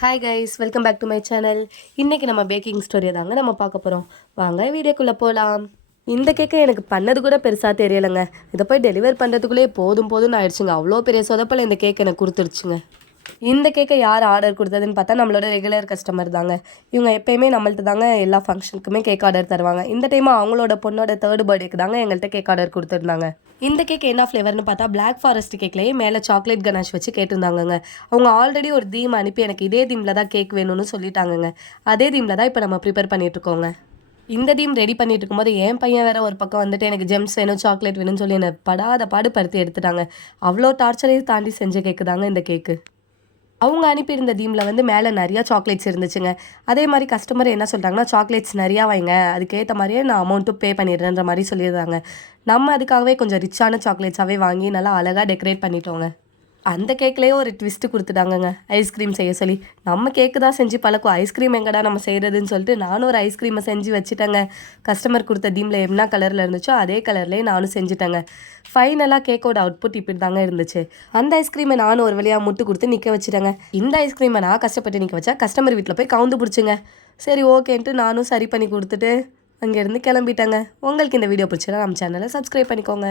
Hi guys, welcome back to my channel. இன்றைக்கி நம்ம packing story தாங்க நம்ம பார்க்க போகிறோம். வாங்க வீடியோக்குள்ளே போகலாம். இந்த கேக்கை எனக்கு பண்ணது கூட பெருசாக தெரியலைங்க. இதை போய் டெலிவர் பண்ணுறதுக்குள்ளேயே போதும்னு ஆயிடுச்சுங்க. அவ்வளோ பெரிய சொதப்பல் இந்த கேக் எனக்கு கொடுத்துருச்சுங்க. இந்த கேக்கை யார் ஆர்டர் கொடுத்ததுன்னு பார்த்தா நம்மளோட ரெகுலர் கஸ்டமர் தாங்க. இவங்க எப்போயுமே நம்மள்ட்ட தாங்க எல்லா ஃபங்க்ஷனுக்குமே கேக் ஆர்டர் தருவாங்க. இந்த டைம் அவங்களோட பொண்ணோட 3rd பர்த்டேக்கு தாங்க எங்கள்கிட்ட கேக் ஆர்டர் கொடுத்துருந்தாங்க. இந்த கேக் என்ன ஃப்ளேவர்னு பார்த்தா பிளாக் ஃபாரஸ்ட் கேக்லேயே மேலே சாக்லேட் கனாஷ் வச்சு கேட்டிருந்தாங்கங்க. அவங்க ஆல்ரெடி ஒரு தீம் அனுப்பி எனக்கு இதே தீமில் தான் கேக் வேணும்னு சொல்லிட்டாங்கங்க. அதே தீமில் தான் இப்போ நம்ம ப்ரிப்பேர் பண்ணிகிட்ருக்கோங்க. இந்த தீம் ரெடி பண்ணிட்டு இருக்கும்போது என் பையன் வேற ஒரு பக்கம் வந்துட்டு எனக்கு ஜெம்ஸ் வேணும், சாக்லேட் வேணும்னு சொல்லி என்னை பாடு படுத்தி எடுத்துட்டாங்க. அவ்வளோ டார்ச்சரையும் தாண்டி செஞ்ச கேக்கு தாங்க இந்த கேக்கு. அவங்க அனுப்பியிருந்த தீமில் வந்து மேலே நிறையா சாக்லேட்ஸ் இருந்துச்சுங்க. அதே மாதிரி கஸ்டமர் என்ன சொல்கிறாங்கன்னா, சாக்லேட்ஸ் நிறையா வைங்க, அதுக்கேற்ற மாதிரியே நான் அமௌண்ட்டும் பே பண்ணிடுறேன்ற மாதிரி சொல்லியிருந்தாங்க. நம்ம அதுக்காகவே கொஞ்சம் ரிச்சான சாக்லேட்ஸாகவே வாங்கி நல்லா அழகாக டெக்கரேட் பண்ணிட்டோங்க. அந்த கேக்லேயே ஒரு ட்விஸ்ட்டு கொடுத்துட்டாங்கங்க, ஐஸ்கிரீம் செய்ய சொல்லி. நம்ம கேக்கு தான் செஞ்சு பழக்கம், ஐஸ்கிரீம் எங்கடா நம்ம செய்கிறதுன்னு சொல்லிட்டு நானும் ஒரு ஐஸ்கிரீமை செஞ்சு வச்சுட்டேங்க. கஸ்டமர் கொடுத்த தீமில் என்ன கலரில் இருந்துச்சோ அதே கலர்லேயே நானும் செஞ்சுட்டேங்க. ஃபைனலாக கேக்கோட அவுட்புட் இப்படி தாங்க இருந்துச்சு. அந்த ஐஸ்கிரீமை நானும் ஒரு வழியாக முட்டு கொடுத்து நிற்க வச்சுட்டேங்க. இந்த ஐஸ்கிரீமை நான் கஷ்டப்பட்டு நிற்க வச்சா கஸ்டமர் வீட்டில் போய் கவுந்து பிடிச்சிங்க. சரி ஓகேன்ட்டு நானும் சரி பண்ணி கொடுத்துட்டு அங்கேருந்து கிளம்பிட்டேங்க. உங்களுக்கு இந்த வீடியோ பிடிச்சா நம்ம சேனலை சப்ஸ்கிரைப் பண்ணிக்கோங்க.